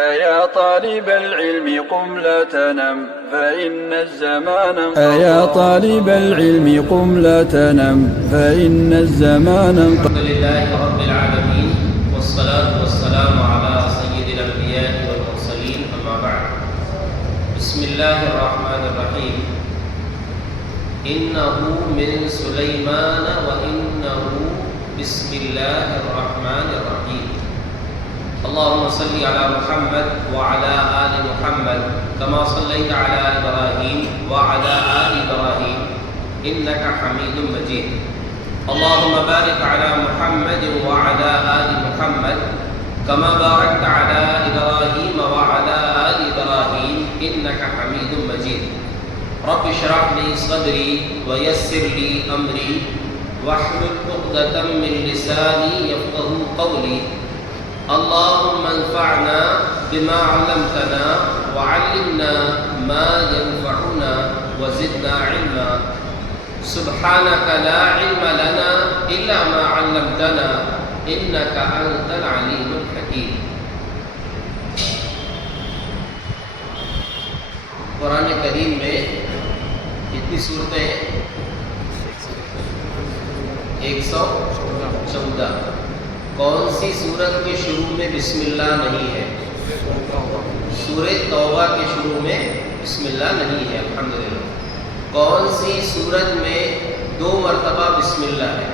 أيا طالب العلم قم لا تنم فإن الزمان أيا طالب العلم قم لا تنم فإن الزمان الحمد لله رب العالمين والصلاة والسلام على سيد الأنبياء والمرسلين أما بعد بسم الله الرحمن الرحيم إنه من سليمان وإنه بسم الله الرحمن الرحيم اللهم صل على محمد وعلى آل محمد كما صليت على إبراهيم وعلى آل إبراهيم إنك حميد مجيد اللهم بارك على محمد وعلى آل محمد كما باركت على إبراهيم وعلى آل إبراهيم إنك حميد مجيد رب اشرح لي صدري ويسر لي أمري واحلل عقدة من لساني يفقهوا قولي اللهم انفعنا بما علمتنا وعلمنا ما ينفعنا وزدنا علما سبحانك لا علم لنا إلا ما علمتنا إنك أنت العليم الحكيم. قرآن کریم میں کتنی صورتیں ہیں؟ 114. کون سی سورت کے شروع میں بسم اللہ نہیں ہے؟ سورہ توبہ کے شروع میں بسم اللہ نہیں ہے الحمدللہ. کون سی سورت میں 2 مرتبہ بسم اللہ ہے؟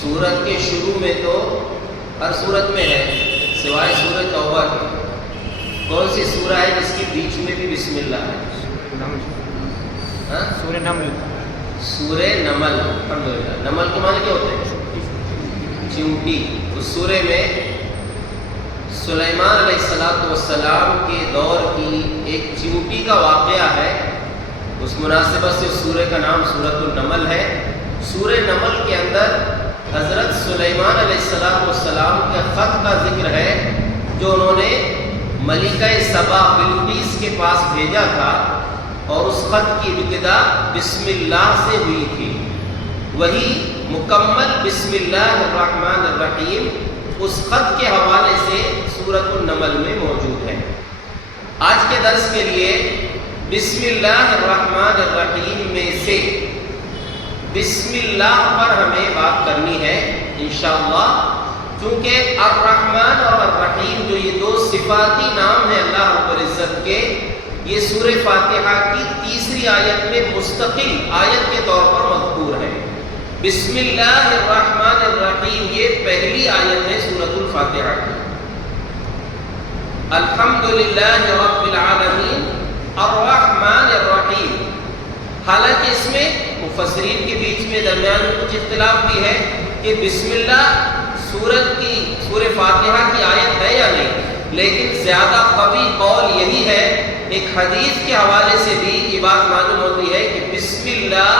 سورت کے شروع میں تو ہر سورت میں ہے سوائے سورہ توبہ کے. کون سی سورہ ہے جس کے بیچ میں بھی بسم اللہ ہے؟ سورہ نمل. سورہ نمل الحمدللہ. نمل کے معنی کیا ہوتے ہیں؟ چیونٹی. اس سورے میں سلیمان علیہ السلام کے دور کی ایک چیونٹی کا واقعہ ہے. اس مناسبت سے سورہ کا نام سورۃ النمل ہے. سورہ نمل کے اندر حضرت سلیمان علیہ السلام کے خط کا ذکر ہے جو انہوں نے ملکہ سبا بلقیس کے پاس بھیجا تھا اور اس خط کی ابتدا بسم اللہ سے ہوئی تھی. وہی مکمل بسم اللہ الرحمن الرحیم اس خط کے حوالے سے سورۃ النمل میں موجود ہے. آج کے درس کے لیے بسم اللہ الرحمن الرحیم میں سے بسم اللہ پر ہمیں بات کرنی ہے انشاءاللہ. چونکہ الرحمن اور الرحیم جو یہ 2 صفاتی نام ہیں اللہ رب العزت کے، یہ سورہ فاتحہ کی 3ری آیت میں مستقل آیت کے طور پر مذکور ہے. بسم اللہ الرحمن الرحیم یہ پہلی آیت ہے سورۃ الفاتحہ کی. الحمدللہ رب العالمین الرحمن الرحیم. حالانکہ اس میں مفسرین کے بیچ میں درمیان میں کچھ اختلاف بھی ہے کہ بسم اللہ سورہ فاتحہ کی آیت ہے یا نہیں، لیکن زیادہ قوی قول یہی ہے. ایک حدیث کے حوالے سے بھی یہ بات معلوم ہوتی ہے کہ بسم اللہ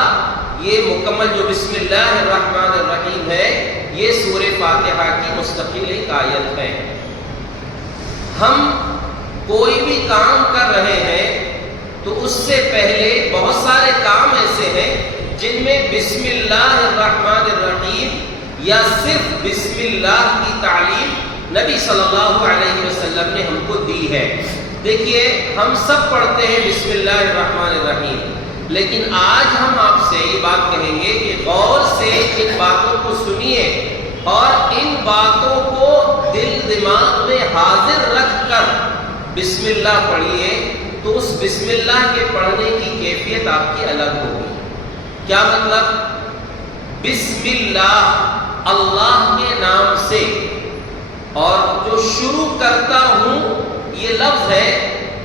یہ مکمل جو بسم اللہ الرحمن الرحیم ہے یہ سورہ فاتحہ کی مستقل ایک آیت ہے. ہم کوئی بھی کام کر رہے ہیں تو اس سے پہلے بہت سارے کام ایسے ہیں جن میں بسم اللہ الرحمن الرحیم یا صرف بسم اللہ کی تعلیم نبی صلی اللہ علیہ وسلم نے ہم کو دی ہے. دیکھیے ہم سب پڑھتے ہیں بسم اللہ الرحمن الرحیم، لیکن آج ہم آپ سے یہ بات کہیں گے کہ غور سے ان باتوں کو سنیے اور ان باتوں کو دل دماغ میں حاضر رکھ کر بسم اللہ پڑھیے تو اس بسم اللہ کے پڑھنے کی کیفیت آپ کی الگ ہوگی. کیا مطلب؟ بسم اللہ اللہ کے نام سے، اور جو شروع کرتا ہوں یہ لفظ ہے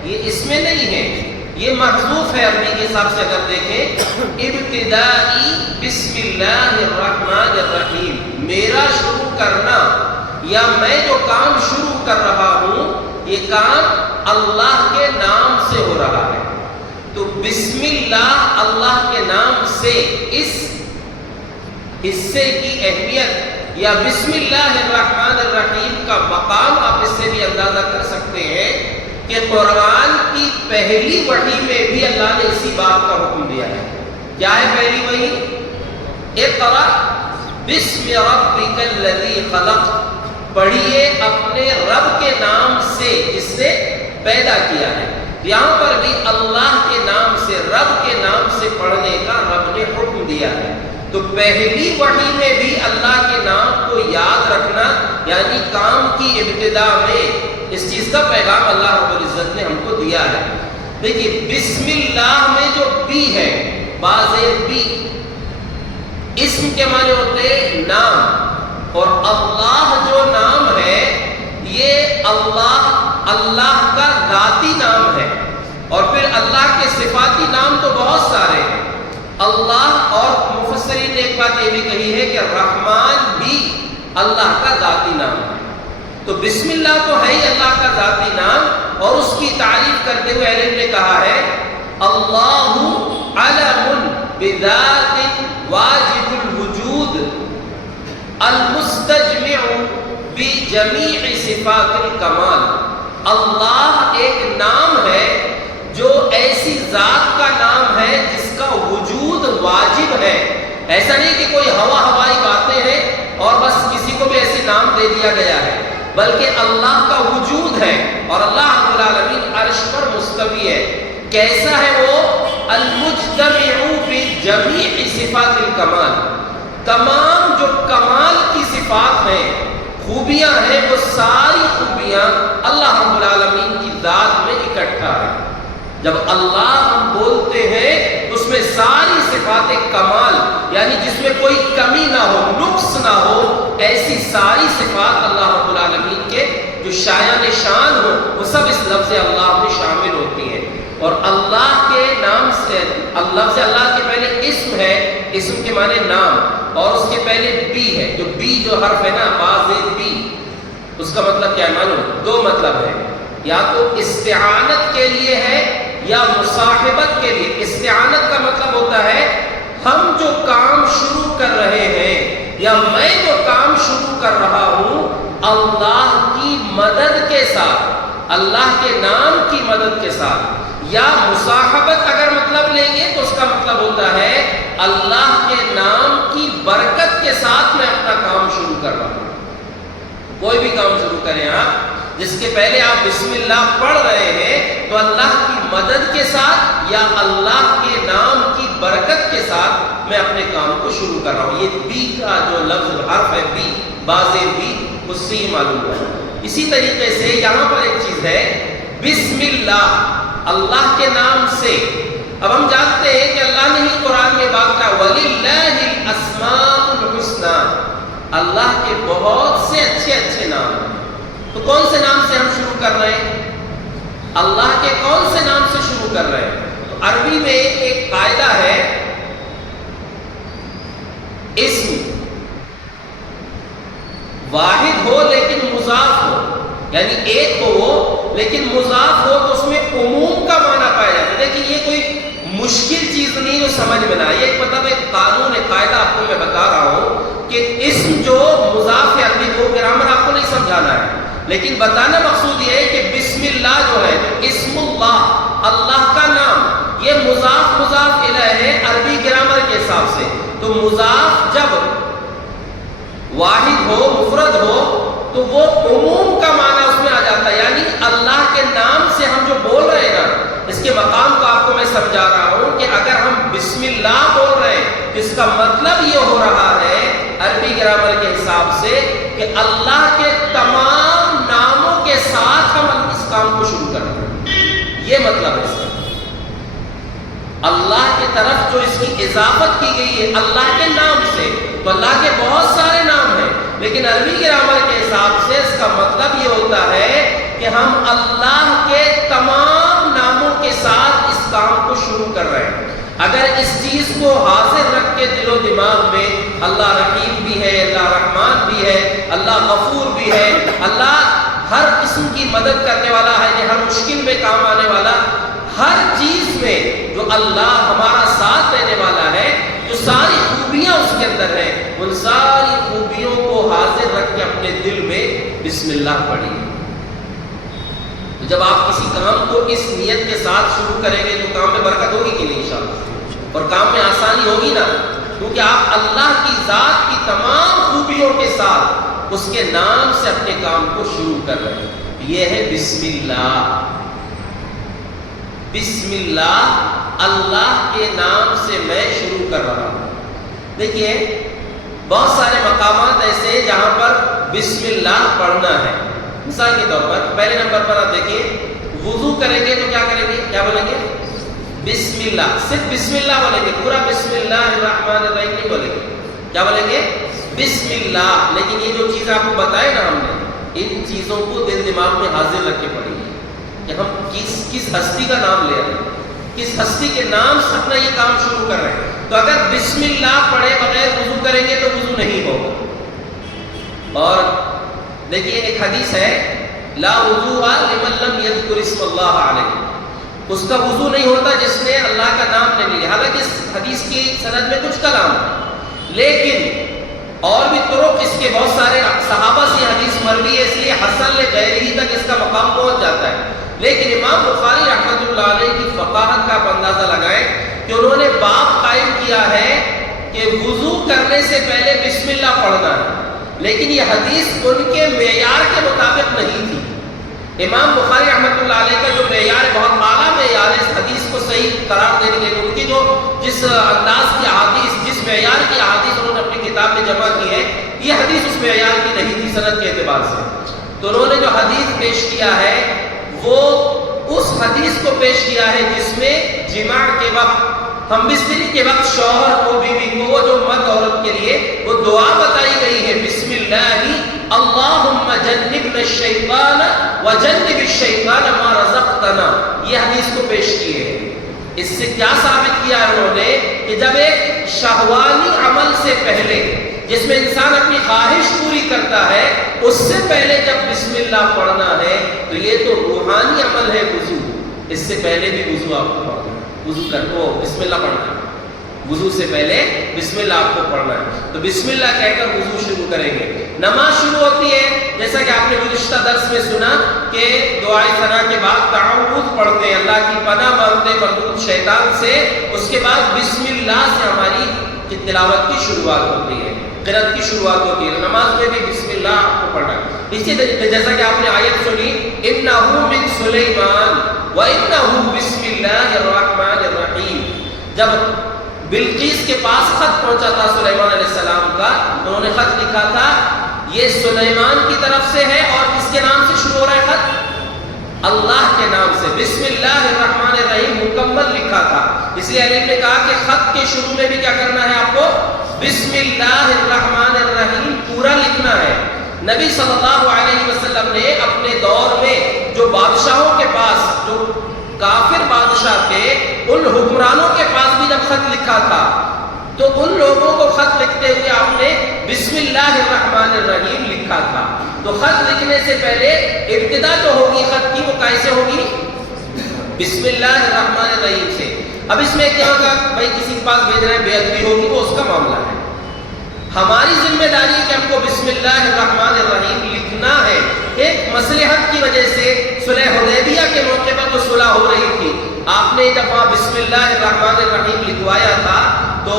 یہ اس میں نہیں ہے، یہ محذوف ہے. عربی کے حساب سے اگر دیکھیں ابتدائی بسم اللہ الرحمن الرحیم، میرا شروع کرنا یا میں جو کام شروع کر رہا ہوں یہ کام اللہ کے نام سے ہو رہا ہے. تو بسم اللہ اللہ کے نام سے اس حصے کی اہمیت یا بسم اللہ الرحمن الرحیم کا مقام آپ اس سے بھی اندازہ کر سکتے ہیں کہ قرآن کی پہلی وحی میں بھی اللہ نے اسی بات کا حکم دیا ہے. کیا ہے پہلی وحی؟ اقرأ بسم ربک الذی خلق پڑھیے اپنے رب کے نام سے جس نے پیدا کیا ہے۔ یہاں پر بھی اللہ کے نام سے، رب کے نام سے پڑھنے کا رب نے حکم دیا ہے۔ تو پہلی وحی میں بھی اللہ کے نام کو یاد رکھنا، یعنی کام کی ابتدا میں اس چیز کا پیغام اللہ رب العزت نے ہم کو دیا ہے۔ دیکھیے بسم اللہ میں جو بی ہے، بازے بی، اسم کے معنی ہوتے ہیں نام، اور اللہ جو نام ہے یہ اللہ کا ذاتی نام ہے، اور پھر اللہ کے صفاتی نام تو بہت سارے ہیں اللہ، اور مفسرین نے ایک بات یہ بھی کہی ہے کہ رحمان بھی اللہ کا ذاتی نام ہے۔ تو بسم اللہ تو ہے ہی اللہ کا ذاتی نام، اور اس کی تعریف کرتے ہوئے اہل علم نے کہا ہے اللہ علم بذات واجب الوجود المستجمع بجمیع صفات الکمال۔ اللہ ایک نام ہے جو ایسی ذات کا نام ہے جس کا وجود واجب ہے۔ ایسا نہیں کہ کوئی ہوائی باتیں ہیں اور بس کسی کو بھی ایسے نام دے دیا گیا ہے، بلکہ اللہ کا وجود ہے، اور اللہ رب العالمین عرش پر مستوی ہے۔ کیسا ہے وہ؟ المجتمع بجمیع صفات الکمال، تمام جو کمال کی صفات ہیں، خوبیاں ہیں، وہ ساری خوبیاں اللہ رب العالمین کی ذات میں اکٹھا ہے۔ جب اللہ ہم بولتے ہیں اس میں ساری صفات کمال، یعنی جس میں کوئی کمی نہ ہو، نقص نہ ہو، ایسی ساری صفات اللہ رب العالمین کے جو شایان شان ہو، وہ سب اس لفظ اللہ میں شامل ہوتی ہیں۔ اور اللہ کے نام سے، لفظ اللہ کے پہلے اسم ہے، اسم کے معنی نام، اور اس کے پہلے بی ہے، جو بی جو حرف ہے نا، باز بی، اس کا مطلب کیا ہے معلوم؟ دو مطلب ہے، یا تو استعانت کے لیے ہے یا مصاحبت کے لیے۔ استعانت کا مطلب ہوتا ہے ہم جو کام شروع کر رہے ہیں، یا میں جو کام شروع کر رہا ہوں اللہ کی مدد کے ساتھ، اللہ کے نام کی مدد کے ساتھ۔ یا مصاحبت اگر مطلب لیں گے تو اس کا مطلب ہوتا ہے اللہ کے نام کی برکت کے ساتھ میں اپنا کام شروع کر رہا ہوں۔ کوئی بھی کام شروع کریں آپ، جس کے پہلے آپ بسم اللہ پڑھ رہے ہیں، تو اللہ کی مدد کے ساتھ یا اللہ کے نام کی برکت کے ساتھ میں اپنے کام کو شروع کر رہا ہوں۔ یہ بی کا جو لفظ حرف ہے، بی، باز بی، اس سے ہی معلوم ہے۔ اسی طریقے سے یہاں پر ایک چیز ہے، بسم اللہ، اللہ کے نام سے۔ اب ہم جانتے ہیں کہ اللہ نے ہی قرآن میں بات کہا وَلِلَّهِ الْأَسْمَاءُ الْحُسْنَى، اللہ کے بہت سے اچھے اچھے نام ہیں۔ تو کون سے نام سے ہم شروع کر رہے ہیں؟ اللہ کے کون سے نام سے شروع کر رہے ہیں؟ تو عربی میں ایک قاعدہ ہے، اسم واحد ہو لیکن مضاف ہو، یعنی ایک ہو وہ لیکن مضاف ہو تو اس میں عموم کا معنی پایا جاتا ہے۔ دیکھیں یہ کوئی مشکل چیز نہیں جو سمجھ میں نہ آئے، ایک مطلب ایک قانون ہے، قاعدہ آپ کو میں بتا رہا ہوں کہ اسم جو مضاف ہے، عربی وہ گرامر آپ کو نہیں سمجھانا ہے، لیکن بتانا مقصود یہ ہے کہ بسم اللہ جو ہے، اسم اللہ، اللہ کا نام، یہ مضاف الیہ ہے عربی گرامر کے حساب سے۔ تو مضاف جب واحد ہو، مفرد ہو، تو وہ عموم کا معنی اس میں آ جاتا ہے، یعنی اللہ کے نام سے ہم جو بول رہے ہیں نا، اس کے مقام کو آپ کو میں سمجھا رہا ہوں کہ اگر ہم بسم اللہ بول رہے ہیں تو اس کا مطلب یہ ہو رہا ہے عربی گرامر کے حساب سے کہ اللہ کے تمام ناموں کے ساتھ ہم اس کام کو شروع کر رہے ہیں، یہ مطلب ہے اس کا۔ اللہ کی طرف جو اس کی اضافت کی گئی ہے اللہ کے نام سے، تو اللہ کے بہت سارے نام ہیں، لیکن عربی گرامر کے حساب سے اس کا مطلب یہ ہوتا ہے کہ ہم اللہ کے تمام ناموں کے ساتھ اس کام کو شروع کر رہے ہیں۔ اگر اس چیز کو حاضر رکھ کے دل و دماغ میں اللہ رحیم بھی ہے، اللہ رحمان بھی ہے، اللہ غفور بھی ہے، اللہ ہر قسم کی مدد کرنے والا ہے، ہر مشکل میں کام آنے والا، ہر چیز میں جو اللہ ہمارا ساتھ دینے والا ہے، جو ساری خوبیاں اس کے اندر ہیں، ان ساری خوبیوں کو حاضر رکھ کے اپنے دل میں بسم اللہ پڑھیے۔ تو جب آپ کسی کام کو اس نیت کے ساتھ شروع کریں گے تو کام میں برکت ہوگی کہ نہیں انشاءاللہ، اور کام میں آسانی ہوگی نا، کیونکہ آپ اللہ کی ذات کی تمام خوبیوں کے ساتھ اس کے نام سے اپنے کام کو شروع کر رہے ہیں. یہ ہے بسم اللہ. بسم اللہ، اللہ کے نام سے میں شروع کر رہا ہوں. دیکھیے بہت سارے مقامات ایسے ہیں جہاں پر بسم اللہ پڑھنا ہے. مثال کے طور پر پہلے نمبر پر آپ دیکھیے وضو کریں گے تو کیا کریں گے؟ کیا بولیں گے؟ بسم اللہ. صرف بسم اللہ بولیں گے، پورا بسم اللہ الرحمن الرحیم نہیں بولیں گے. کیا بولیں گے؟ بسم اللہ. لیکن یہ جو چیز آپ کو بتائے نا ہم نے، ان چیزوں کو دل دماغ میں حاضر رکھ کے پڑھیں گے کہ ہم کس ہستی کا نام لے رہے ہیں، کس ہستی کے نام سے اپنا یہ کام شروع کر رہے ہیں. تو اگر بسم اللہ پڑھے بغیر وضو کریں گے تو وضو نہیں ہوگا. اور دیکھیے ایک حدیث ہے لا وضوء لمن لم یذکر اسم اللہ علیہ، اس کا وضو نہیں ہوتا جس نے اللہ کا نام نہیں لیا. حالانکہ اس حدیث کی سند میں کچھ کلام ہے، لیکن اور بھی طرق اس کے بہت سارے صحابہ سے حدیث مروی ہے، اس لیے حسن لغیرہ تک اس کا مقام پہنچ جاتا ہے. لیکن امام بخاری رحمۃ اللہ علیہ کی فقاہت کا آپ اندازہ لگائیں کہ انہوں نے باب قائم کیا ہے کہ وضو کرنے سے پہلے بسم اللہ پڑھنا ہے. لیکن یہ حدیث ان کے معیار کے مطابق نہیں تھی. امام بخاری رحمۃ اللہ علیہ کا جو معیار ہے بہت اعلیٰ معیار ہے اس حدیث کو صحیح قرار دینے کے لیے. ان کی جو جس انداز کی احادیث، جس معیار کی احادیث انہوں نے اپنی کتاب میں جمع کی ہے، یہ حدیث اس معیار کی نہیں تھی سند کے اعتبار سے. تو انہوں نے جو حدیث پیش کیا ہے وہ اس حدیث کو پیش کیا ہے جس میں جماع کے وقت، ہم بستری کے وقت شوہر کو، بیوی کو، وہ جو مرد عورت کے لیے وہ دعا بتائی گئی ہے بسم اللہ اللہم جنبنا الشیطان وجنب الشیطان ما رزقتنا. یہ حدیث کو پیش کی ہے. اس سے کیا ثابت کیا ہے انہوں نے کہ جب ایک شہوانی عمل سے پہلے جس میں انسان اپنی خواہش پوری کرتا ہے اس سے پہلے جب بسم اللہ پڑھنا ہے تو یہ تو روحانی عمل ہے وضو. اس سے پہلے بھی وضو آپ کو پڑھنا ہے، وضو کر کو بسم اللہ پڑھنا ہے. وضو سے پہلے بسم اللہ آپ کو پڑھنا ہے. تو بسم اللہ کہہ کر وضو شروع کریں گے. نماز شروع ہوتی ہے جیسا کہ آپ نے گزشتہ درس میں سنا کہ دعائے ثنا کے بعد تعوذ پڑھتے ہیں، اللہ کی پناہ مانگتے ہیں مردود شیطان سے. اس کے بعد بسم اللہ سے ہماری تلاوت کی شروعات ہوتی ہے، قرأت کی شروعات ہوتی ہے. نماز میں بھی بسم اللہ آپ کو پڑھنا ہے. اسی طریقے جیسا کہ آپ نے آیت سنی انہ من سلیمان وانہ بسم اللہ الرحمن الرحیم. جب بلقیس کے پاس خط پہنچا تھا سلیمان علیہ السلام کا، انہوں نے خط لکھا تھا یہ سلیمان کی طرف سے ہے، اور کس کے نام سے شروع ہو رہا ہے خط؟ اللہ کے نام سے. بسم اللہ الرحمن الرحیم مکمل لکھا تھا. اس لیے علم نے کہا کہ خط کے شروع میں بھی کیا کرنا ہے آپ کو؟ بسم اللہ الرحمن الرحیم پورا لکھنا ہے. نبی صلی اللہ علیہ وسلم نے اپنے دور میں جو بادشاہوں کے پاس، جو کافر بادشاہ تھے، ان حکمرانوں کے پاس بھی جب خط لکھا تھا تو ان لوگوں کو خط لکھتے ہوئے آپ نے بسم اللہ الرحمن الرحیم لکھا تھا. تو خط لکھنے سے پہلے ابتدا جو ہوگی خط کی وہ کیسے ہوگی؟ بسم اللہ الرحمن الرحیم سے. اب اس میں کیا ہوگا؟ بھائی کسی کے پاس بھیج رہے ہیں، بے ادبی ہوگی وہ اس کا معاملہ ہے. ہماری ذمہ داری ہے کہ ہم کو بسم اللہ الرحمن الرحیم لکھنا ہے. ایک مصلحت کی وجہ سے صلح حدیبیہ کے موقع پر تو صلح ہو رہی تھی، آپ نے جب وہاں بسم اللہ الرحمن الرحیم لکھوایا تھا تو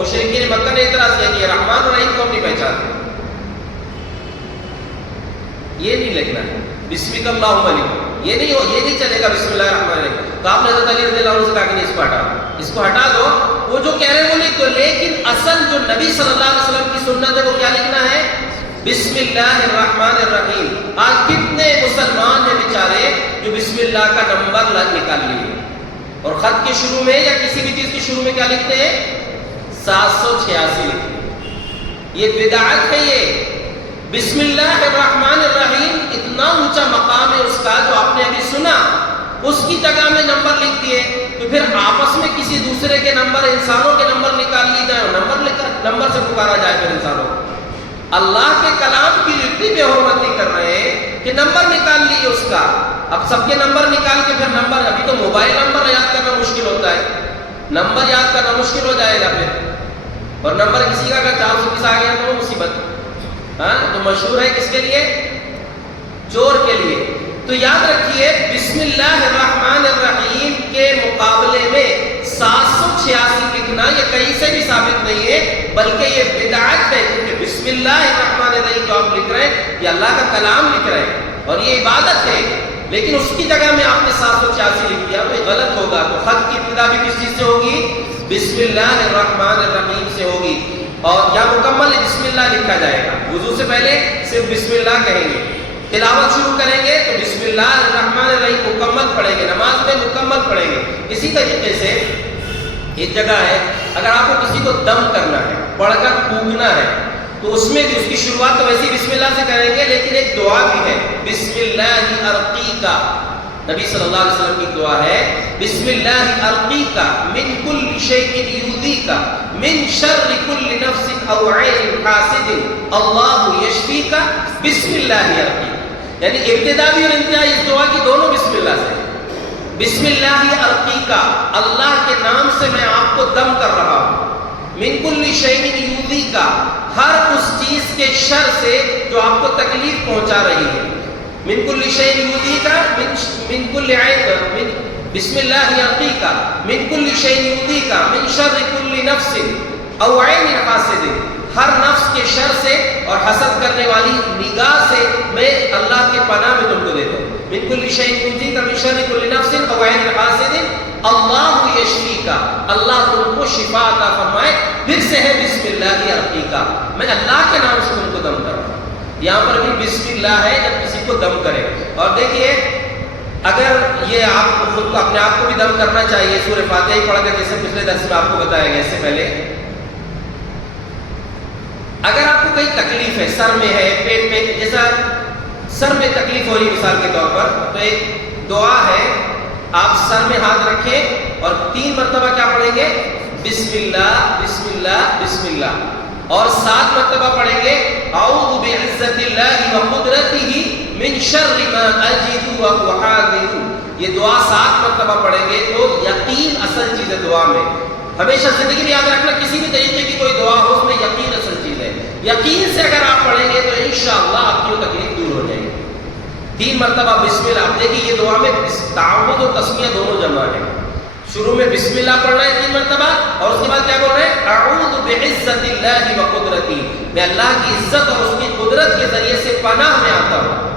مشرکین مکہ نے اعتراض کیا کہ رحمان الرحیم کو اپنی پہچان ہے، یہ نہیں لکھنا ہے. بسمک اللہم لکھو، یہ نہیں چلے گا بسم اللہ الرحمن الرحیم. تو آپ نے حضرت علی رضی اللہ عنہ سے کہا کہ اس کو ہٹا دو، اس کو ہٹا دو. وہ جو کہہ رہے ہیں وہ لکھ دو، لیکن اصل جو نبی صلی اللہ علیہ وسلم کی سنت ہے وہ کیا لکھنا ہے؟ بسم اللہ الرحمن الرحیم. آج کتنے مسلمان ہیں بیچارے جو بسم اللہ کا نمبر نکال لیے اور خط کے شروع میں یا کسی بھی چیز کے شروع میں کیا لکھتے ہیں؟ 786 لکھتے ہیں. یہ بدعت ہے. یہ بسم اللہ الرحمن الرحیم اتنا اونچا مقام ہے اس کا جو آپ نے ابھی سنا، اس کی جگہ میں نمبر لکھ دیے تو پھر آپس میں کسی دوسرے کے نمبر، انسانوں کے نمبر نکال لی جائے اور نمبر سے پکارا جائے پھر انسانوں کو. اللہ کے کلام کی اتنی بے حرمتی کر رہے ہیں کہ نمبر نکال لیے اس کا. اب سب کے نمبر نکال کے پھر نمبر، ابھی تو موبائل نمبر یاد کرنا مشکل ہوتا ہے، نمبر یاد کرنا مشکل ہو جائے گا پھر. اور نمبر کسی کا اگر 420 آ گیا تو وہ مصیبت. ہاں تو مشہور ہے کس کے لیے؟ چور کے لیے. تو یاد رکھیے بسم اللہ الرحمن الرحیم کے مقابلے میں 786 لکھنا یہ کہیں سے بھی ثابت نہیں ہے، بلکہ یہ بدعت ہے، کیونکہ بسم اللہ الرحمن الرحیم جو آپ لکھ رہے ہیں یہ اللہ کا کلام لکھ رہے ہیں اور یہ عبادت ہے، لیکن اس کی جگہ میں آپ نے 786 لکھ دیا تو یہ غلط ہوگا۔ تو خط کی ابتدا بھی کس چیز سے ہوگی؟ بسم اللہ الرحمن الرحیم سے ہوگی، اور یہاں مکمل بسم اللہ لکھا جائے گا۔ وضو سے پہلے صرف بسم اللہ کہیں گے، تلاوت شروع کریں گے تو بسم اللہ الرحمن الرحیم مکمل پڑھیں گے، نماز میں مکمل پڑھیں گے۔ اسی طریقے سے ایک جگہ ہے، اگر آپ کو کسی کو دم کرنا ہے، پڑھ کر پھونکنا ہے، تو اس میں بھی اس کی شروعات تو ویسے بسم اللہ سے کریں گے، لیکن ایک دعا بھی ہے، بسم اللہ ارقیکا، نبی صلی اللہ علیہ وسلم کی دعا ہے، بسم اللہ ارقیکا من کل شیء یؤذیکا من شر کل نفس او عین حاسد اللہ یشفیکا بسم اللہ ارقیکا، یعنی ابتدا بھی اور انتہا اس دعا کی دونوں بسم اللہ سے۔ بسم اللہ ارقیکا، اللہ کے نام سے میں آپ کو دم کر رہا ہوں، من کل شیء یؤذیکا، ہر اس چیز کے شر سے جو آپ کو تکلیف پہنچا رہی ہے، من کل شیء یؤذیکا من کل عین، بسم اللہ ارقیکا من کل شیء یؤذیکا من شر کل نفس او عین حاسد، ہر نفس کے شر سے اور حسد کرنے والی نگاہ سے میں اللہ کے پناہ میں تم کو دیتا ہوں، من کل شیء یؤذیکا من شر کل نفس او عین حاسد اللہ یشفیکا، اللہ تم کو شفا عطا فرمائے۔ پھر سے ہے بسم اللہ ارقیکا، میں اللہ کے نام سے تم کو دم کر رہا ہوں، یہاں پر بھی بسم اللہ ہے جب کسی کو دم کرے۔ اور دیکھیے اگر یہ آپ کو خود کو اپنے آپ کو بھی دم کرنا چاہیے، سورہ فاتحہ ہی پڑھ کر، جیسے پچھلے درس میں آپ کو بتایا گیا اس سے پہلے، اگر آپ کو کہیں تکلیف ہے، سر میں ہے، پیٹ میں، جیسا سر میں تکلیف ہو رہی مثال کے طور پر، تو ایک دعا ہے، آپ سر میں ہاتھ رکھیں اور 3 مرتبہ کیا پڑھیں گے؟ بسم اللہ بسم اللہ بسم اللہ، اور 7 مرتبہ پڑھیں گے اعوذ بعزت اللہ وقدرتہ من شر ما اجد واحاذر، یہ دعا 7 مرتبہ پڑھیں گے تو یقین اصل چیز ہے دعا میں۔ ہمیشہ زندگی میں یاد رکھنا، کسی بھی طریقے کی کوئی دعا ہو اس میں یقین اصل چیز ہے، یقین سے اگر آپ پڑھیں گے تو انشاءاللہ آپ کی وہ تکلیف دور ہو جائے گی۔ 3 مرتبہ بسم اللہ، آپ دیکھیے یہ دعا میں تعوذ و تسمیہ دونوں جمع ہے، شروع میں بسم اللہ پڑھنا ہے 3 مرتبہ، اور اس کے بعد کیا بول رہے ہیں؟ اعوذ بعزت اللہ وقدرتہ، میں اللہ کی عزت اور اس کی قدرت کے ذریعے سے پناہ میں آتا ہوں،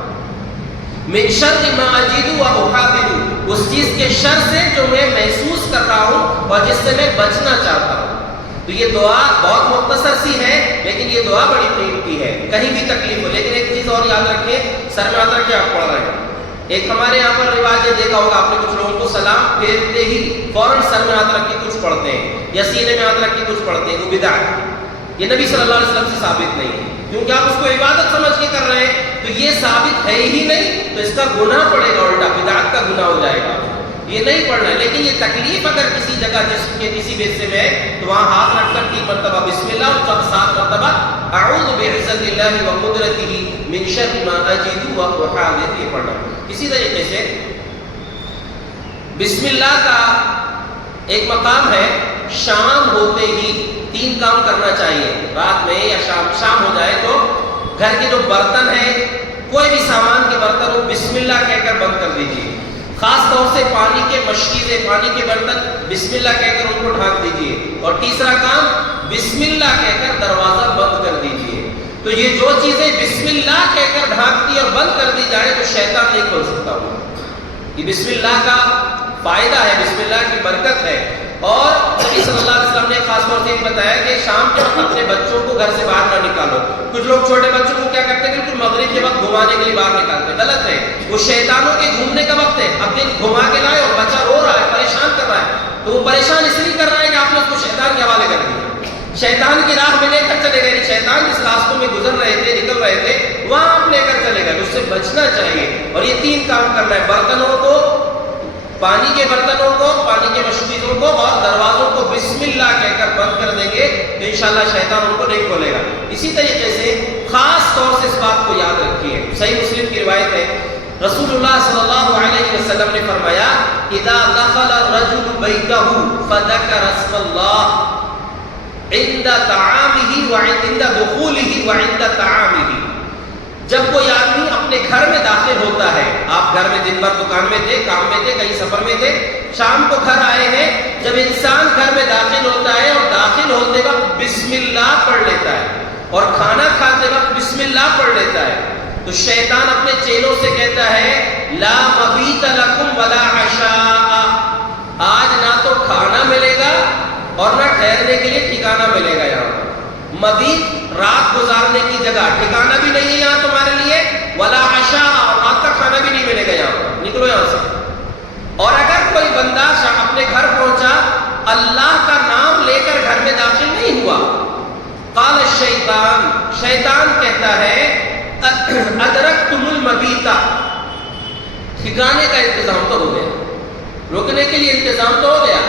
من شر ما اجد واحاذر، اس چیز کے شر سے جو میں محسوس کر رہا ہوں اور جس سے میں بچنا چاہتا ہوں۔ تو یہ دعا بہت مختصر سی ہے، لیکن یہ دعا بڑی قیمتی ہے، کہیں بھی تکلیف ہو۔ لیکن ایک چیز اور یاد رکھیں، سر میں ہاتھ رکھے آپ پڑھ رہے ہیں، ایک ہمارے یہاں پر رواج ہے، دیکھا ہوگا آپ نے کچھ لوگوں کو سلام پھیرتے ہی فوراً سر میں ہاتھ رکھ کے کچھ پڑھتے ہیں یا سینے میں ہاتھ رکھ کے کچھ پڑھتے ہیں، وہ بدعت ہے، یہ نبی صلی اللہ علیہ وسلم سے ثابت نہیں ہے، کیونکہ آپ اس کو عبادت سمجھ کے کر رہے ہیں تو یہ ثابت ہے ہی نہیں، تو اس کا گناہ پڑے گا، الٹا بدعت کا گناہ ہو جائے گا، یہ نہیں پڑھنا ہے۔ لیکن یہ تکلیف اگر کسی جگہ جسم کے کسی بھی حصے میں ہے تو وہاں ہاتھ رکھ کر 3 مرتبہ بسم اللہ اور 7 مرتبہ اعوذ بعزت اللہ وقدرتہ من شر ما اجد واحاذر یہ پڑھنا۔ اسی طریقے سے بسم اللہ کا ایک مقام ہے، شام ہوتے ہی 3 کام کرنا چاہیے، رات میں یا شام ہو جائے تو گھر کے جو برتن ہیں، کوئی بھی سامان کے برتن ہو، بسم اللہ کہہ کر بند کر دیجیے، خاص طور سے پانی کے مشکیزیں، پانی کے برتن بسم اللہ کہہ کر ان کو ڈھانک دیجیے، اور تیسرا کام بسم اللہ کہہ کر دروازہ بند کر دیجیے۔ تو یہ جو چیزیں بسم اللہ کہہ کر ڈھانک دی اور بند کر دی جائے تو شیطان نہیں کھول سکتا ہوں، یہ بسم اللہ کا فائدہ ہے، بسم اللہ کی برکت ہے۔ اور نبی صلی اللہ علیہ وسلم نے خاص طور سے یہ بتایا کہ شام کے وقت اپنے بچوں کو گھر سے باہر نہ نکالو۔ کچھ لوگ چھوٹے بچوں کو کیا کرتے ہیں کہ مغرب کے وقت گھمانے کے لیے باہر نکالتے ہیں، غلط ہے، وہ شیطانوں کے گھومنے کا وقت ہے، اب دن گھما کے لائے اور بچہ رو رہا ہے، پریشان کر رہا ہے، تو وہ پریشان اس لیے کر رہا ہے کہ آپ نے اس کو شیطان کے حوالے کر دیا، شیطان کی راہ میں لے کر چلے گئے، شیطان جس راستوں میں گزر رہے تھے، نکل رہے تھے، وہاں آپ لے کر چلے گئے، اس سے بچنا چاہیے۔ اور یہ 3 کام کرنا ہے، برتنوں کو، پانی کے برتنوں کو، پانی کے مشکیزوں کو، اور دروازوں کو بسم اللہ کہہ کر بند کر دیں گے تو انشاءاللہ شیطان ان کو نہیں کھولے گا۔ اسی طریقے سے خاص طور سے اس بات کو یاد رکھیے، صحیح مسلم کی روایت ہے، رسول اللہ صلی اللہ علیہ وسلم نے فرمایا اذا دخل الرجل بیتہ فذکر اسم اللہ عند طعامہ وعند دخولہ وعند طعامہ، جب کوئی آدمی اپنے گھر میں داخل ہوتا ہے، آپ گھر میں دن بھر دکان میں تھے، کام میں تھے، کہیں سفر میں تھے، شام کو گھر آئے ہیں، جب انسان گھر میں داخل ہوتا ہے اور داخل ہوتے وقت بسم اللہ پڑھ لیتا ہے اور کھانا کھاتے وقت بسم اللہ پڑھ لیتا ہے، تو شیطان اپنے چیلوں سے کہتا ہے لا مبیت لکم ولا عشاء، آج نہ تو کھانا ملے گا اور نہ ٹھہرنے کے لیے ٹھکانہ ملے گا یہاں۔ مبیت رات گزارنے کی جگہ، ٹھکانہ بھی نہیں ہے یہاں تمہارے لیے، ولا عشاء، رات کا کھانا بھی نہیں ملے گا یہاں، نکلو یہاں سے۔ اور اگر کوئی بندہ اپنے گھر پہنچا، اللہ کا نام لے کر گھر میں داخل نہیں ہوا، قال الشیطان، شیطان کہتا ہے ادرکتم المبیتا، ٹھکانے کا انتظام تو ہو گیا، رکنے کے لیے انتظام تو ہو گیا،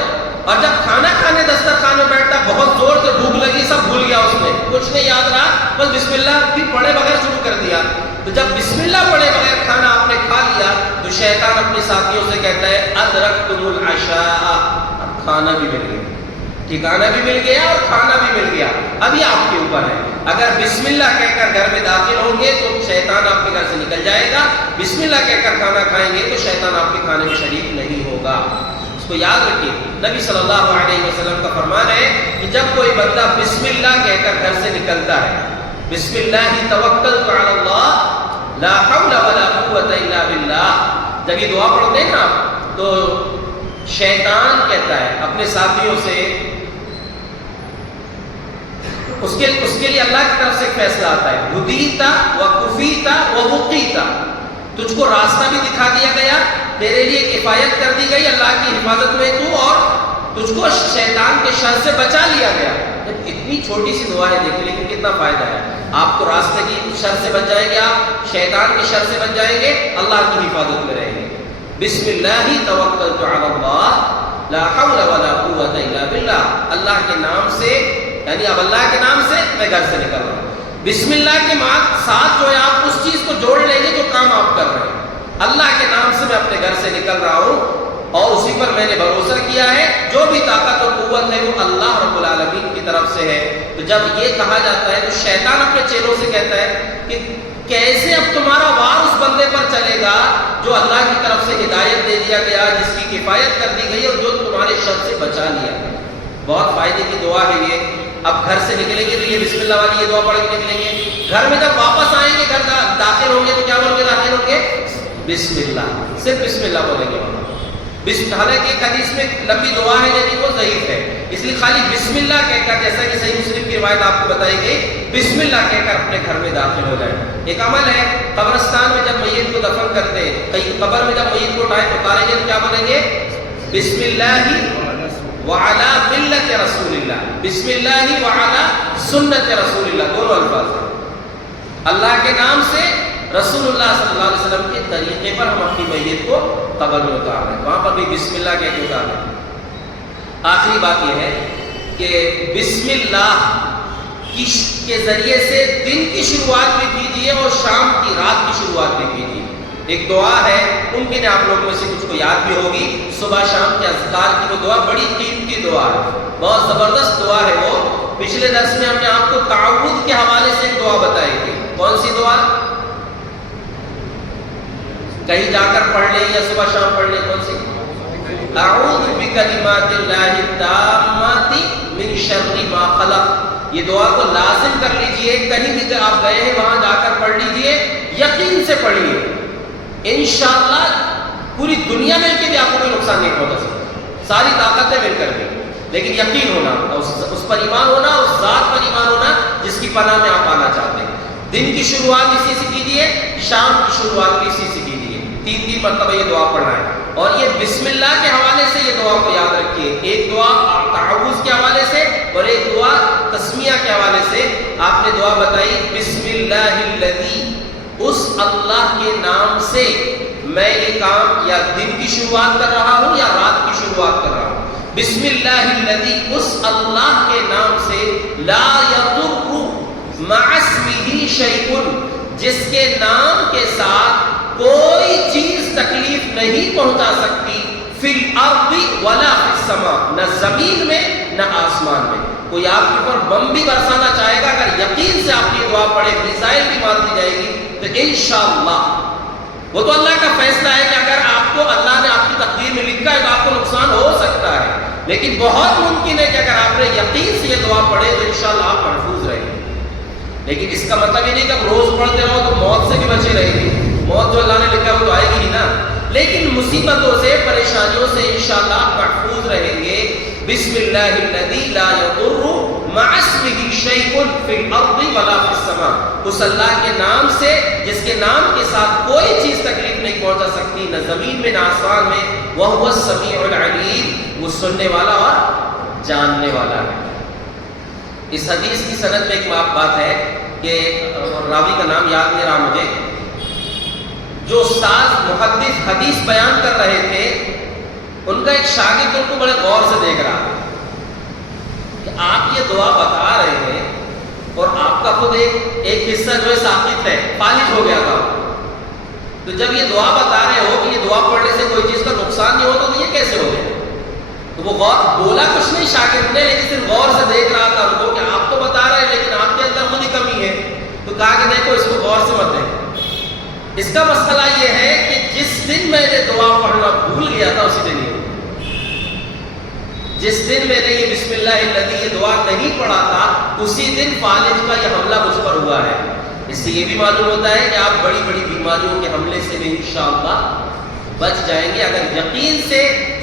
اور جب کھانا کھانے دسترخوان میں بیٹھتا بہت زور سے بھوک لگی، سب بھول گیا، اس میں کچھ نہیں یاد رہا، بس بسم اللہ بھی پڑھے بغیر شروع کر دیا۔ تو جب بسم اللہ پڑھے بغیر کھانا آپ نے کھا لیا تو شیطان اپنے ساتھیوں سے کہتا ہے ادرکتم العشاء، اب کھانا بھی مل گیا، ٹھکانہ بھی مل گیا اور کھانا بھی مل گیا، اب یہ آپ کے اوپر ہے۔ اگر بسم اللہ کہہ کر گھر میں داخل ہوں گے تو شیطان آپ کے گھر سے نکل جائے گا، بسم اللہ کہہ کر کھانا کھائیں گے تو شیطان آپ کے کھانے میں شریک نہیں ہوگا۔ اس کو یاد رکھیے، نبی صلی اللہ علیہ وسلم کا فرمان ہے کہ جب کوئی بندہ بسم اللہ کہہ کر گھر سے نکلتا ہے، بسم اللہ توکلت علی اللہ لا حول ولا قوت الا باللہ، جب یہ دعا پڑھتے ہیں نا تو شیطان کہتا ہے اپنے ساتھیوں سے، اس کے لیے اللہ کی طرف سے ایک فیصلہ آتا ہے، ہدیتا وکفیتا ووقیتا، تجھ کو راستہ بھی دکھا دیا گیا، تیرے لیے کفایت کر دی گئی اللہ کی حفاظت میں تو، اور تجھ کو شیطان کے شر سے بچا لیا گیا۔ اتنی چھوٹی سی دعا ہے، دیکھیں لیکن کتنا فائدہ ہے، آپ کو راستے کی شر سے بچ جائیں گے، آپ شیطان کے شر سے بچ جائیں گے، اللہ کی حفاظت میں رہیں گے۔ بسم اللہ توکلت علی اللہ لا حول ولا قوت الا باللہ، اللہ کے نام سے، یعنی اب اللہ کے نام سے میں گھر سے نکل رہا ہوں۔ بسم اللہ کے ساتھ جو ہے آپ اس چیز کو جوڑ لیں گے جو کام آپ کر رہے ہیں، اللہ کے نام سے میں اپنے گھر سے نکل رہا ہوں اور اسی پر میں نے بھروسہ کیا ہے، جو بھی طاقت اور قوت ہے وہ اللہ رب العالمین کی طرف سے ہے۔ تو جب یہ کہا جاتا ہے تو شیطان اپنے چیلوں سے کہتا ہے کہ کیسے اب تمہارا وار اس بندے پر چلے گا جو اللہ کی طرف سے ہدایت دے دیا گیا، جس کی کفایت کر دی گئی اور جو تمہارے شر سے بچا لیا گیا۔ بہت فائدے کی دعا ہے یہ۔ اب گھر سے نکلیں گے تو یہ بسم اللہ والی یہ دعا پڑھ کے نکلیں گے، گھر میں جب واپس آئیں گے، گھر داخل ہوں گے تو کیا بول کے داخل ہوں گے؟ بسم اللہ، صرف بسم اللہ بولیں گے وہاں۔ حالانکہ ایک حدیث میں لمبی دعا ہے لیکن وہ ضعیف ہے، اس لیے خالی بسم اللہ کہہ کر، جیسا کہ صحیح مسلم کی روایت آپ کو بتائی گئی، بسم اللہ کہہ کر اپنے گھر میں داخل ہو جائے۔ ایک عمل ہے، قبرستان میں جب میت کو دفن کرتے ہیں، کہیں قبر میں جب میت کو اتاریں گے تو کیا بولیں گے؟ بسم اللہ وعلی ملت رسول اللہ، بسم اللہ وعلی سنت رسول اللہ، دونوں الفاظ ہیں۔ اللہ کے نام سے، رسول اللہ صلی اللہ علیہ وسلم کے طریقے پر ہم اپنی میت کو قبر میں اتار رہے ہیں، وہاں پر بھی بسم اللہ کہہ کے اتار رہے ہیں۔ آخری بات یہ ہے کہ بسم اللہ کے ذریعے سے دن کی شروعات بھی کیجیے اور شام کی رات کی شروعات بھی کیجیے۔ ایک دعا ہے، ممکن ہے آپ لوگوں میں سے کچھ کو یاد بھی ہوگی، صبح شام کے اذکار کی وہ دعا بڑی قیمتی دعا ہے، بہت زبردست دعا ہے وہ۔ پچھلے درس میں ہم نے آپ کو تعوذ کے حوالے سے ایک دعا بتائی تھی، کون سی دعا؟ کہیں جا کر پڑھ لیں یا صبح شام پڑھ لیں، کون سی؟ اعوذ بکلمات اللہ التامات من شر ما خلق، یہ دعا کو لازم کر لیجئے، کہیں بھی آپ گئے ہیں وہاں جا کر پڑھ لیجئے، یقین سے پڑھیے، انشاءاللہ پوری دنیا مل کے بھی آپ کو کوئی نقصان نہیں پہنچا سکتا، ساری طاقتیں مل کر بھی، لیکن یقین ہونا، اس پر ایمان ہونا، اس ذات پر ایمان ہونا جس کی پناہ میں آپ آنا چاہتے ہیں۔ دن کی شروعات اسی سے کیجیے، شام کی شروعات بھی اسی سے کیجیے، 3 مرتبہ یہ دعا پڑھنا ہے۔ اور یہ بسم اللہ کے حوالے سے یہ دعا کو یاد رکھیے، ایک دعا تعوذ کے حوالے سے اور ایک دعا تسمیہ کے حوالے سے۔ آپ نے دعا بتائی بسم اللہ الذی، اس اللہ کے نام سے میں یہ کام یا دن کی شروعات کر رہا ہوں یا رات کی شروعات کر رہا ہوں، بسم اللہ الذی، اس اللہ کے نام سے، لا یضر مع اسمہ شیء، جس کے نام کے ساتھ کوئی چیز تکلیف نہیں پہنچا سکتی، فی الارض ولا فی السماء، نہ زمین میں نہ آسمان میں، کوئی آپ کے اوپر بم بھی برسانا چاہے گا، اگر یقین سے آپ یہ دعا پڑھے، میزائل بھی مار دی جائے گی، تو انشاءاللہ وہ تو اللہ کا فیصلہ ہے کہ اگر آپ کو اللہ نے آپ کی تقدیر میں لکھا ہے تو آپ کو نقصان ہو سکتا ہے، لیکن بہت ممکن ہے کہ اگر آپ نے یقین سے یہ دعا پڑھے تو انشاءاللہ آپ محفوظ رہیں گے۔ لیکن اس کا مطلب یہ نہیں کہ آپ روز پڑھتے رہو تو موت سے بھی بچے رہیں گے، موت جو اللہ نے لکھا ہے وہ تو آئے گی ہی نا، لیکن مصیبتوں سے، پریشانیوں سے انشاءاللہ آپ محفوظ رہیں گے۔ بسم اللہ الذی لا یضر مع اسمہ شیء فی الارض ولا فی السماء، اس اللہ کے نام سے جس کے نام کے ساتھ کوئی چیز تکلیف نہیں پہنچا سکتی، نہ زمین میں نہ آسمان میں، وہو السمیع العلیم، وہ سننے والا اور جاننے والا ہے۔ اس حدیث کی سند میں ایک بات ہے کہ راوی کا نام یاد نہیں رہا مجھے، جو استاد محدث حدیث بیان کر رہے تھے ان کا ایک شاگرد ان کو بڑے غور سے دیکھ رہا کہ آپ یہ دعا بتا رہے ہیں اور آپ کا خود ایک حصہ جو ہے ساقط ہے، فالج ہو گیا تھا، تو جب یہ دعا بتا رہے ہو کہ یہ دعا پڑھنے سے کوئی چیز کا نقصان نہیں ہوتا تو یہ کیسے ہو گیا؟ تو وہ غور بولا کچھ نہیں شاگرد نے، لیکن صرف غور سے دیکھ رہا تھا ان کو کہ آپ تو بتا رہے ہیں لیکن آپ کے اندر خود ہی کمی ہے، تو کہا کہ دیکھو اس کو غور سے مت دیکھو۔ اس کا مسئلہ یہ ہے کہ جس دن میں نے دعا پڑھنا بھول گیا تھا اسی دن ہی، جس دن میں نے یہ بسم اللہ الذی یہ دعا نہیں پڑھا تھا اسی دن فالج کا یہ حملہ مجھ پر ہوا ہے۔ اس سے یہ بھی معلوم ہوتا ہے کہ آپ بڑی بڑی بیماریوں کے حملے سے بھی انشاءاللہ بچ جائیں گے اگر یقین سے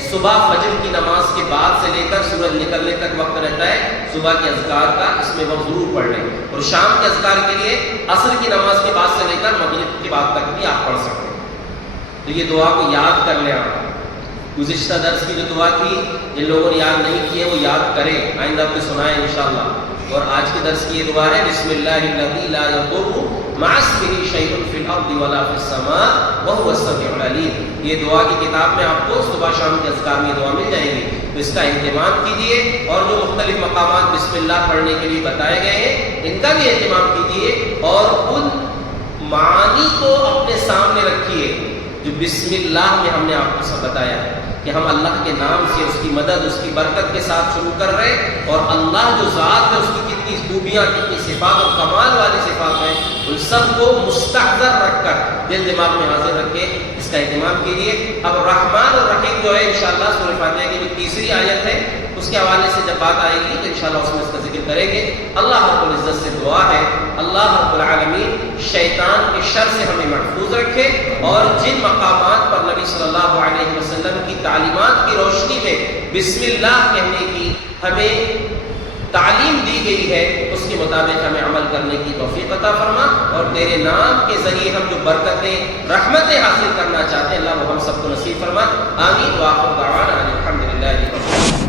صبح فجر کی نماز کے بعد سے لے کر سورج نکلنے تک وقت رہتا ہے صبح کے اذکار کا، اس میں وقت ضرور پڑھ لیں، اور شام کے اذکار کے لیے عصر کی نماز کے بعد سے لے کر مغرب کے بعد تک بھی آپ پڑھ سکتے ہیں۔ تو یہ دعا کو یاد کر لیں آپ۔ گزشتہ درس کی جو دعا تھی جن لوگوں نے یاد نہیں کی ہے وہ یاد کریں، آئندہ آپ کو سنائیں انشاءاللہ۔ اور آج کے درس کی یہ دعا ہے بسم اللہ الذی لا یضر مع اسمہ شیء فی الارض ولا فی السماء وہو السمیع العلیم۔ یہ دعا کی کتاب میں آپ کو صبح شام کے اذکار میں دعا مل جائے گی، تو اس کا اہتمام کیجیے، اور جو مختلف مقامات بسم اللہ پڑھنے کے لیے بتائے گئے ہیں ان کا بھی اہتمام کیجیے، اور ان معانی کو اپنے سامنے رکھیے جو بسم اللہ میں ہم نے آپ کو سب بتایا ہے کہ ہم اللہ کے نام سے اس کی مدد، اس کی برکت کے ساتھ شروع کر رہے ہیں، اور اللہ جو ذات ہے اس کی کتنی خوبیاں، کتنی صفات اور کمال والی صفات ہیں، ان سب کو مستحضر رکھ کر دل دماغ میں حاضر رکھ کے اس کا اہتمام کیجیے۔ اب رحمان اور رحیم جو ہے انشاءاللہ سورہ فاتحہ کی جو تیسری آیت ہے اس کے حوالے سے جب بات آئے گی تو انشاءاللہ اس میں اس کا ذکر کریں گے۔ اللہ رب العزت سے دعا ہے اللہ رب العالمین شیطان کے شر سے ہمیں محفوظ رکھے، اور جن مقامات پر نبی صلی اللہ علیہ وسلم کی تعلیمات کی روشنی میں بسم اللہ کہنے کی ہمیں تعلیم دی گئی ہے اس کے مطابق ہمیں عمل کرنے کی توفیق عطا فرما، اور تیرے نام کے ذریعے ہم جو برکتیں رحمتیں حاصل کرنا چاہتے ہیں اللہ وہ ہم سب کو نصیب فرما۔ آمین۔ وآخر دعوانا الحمدللہ۔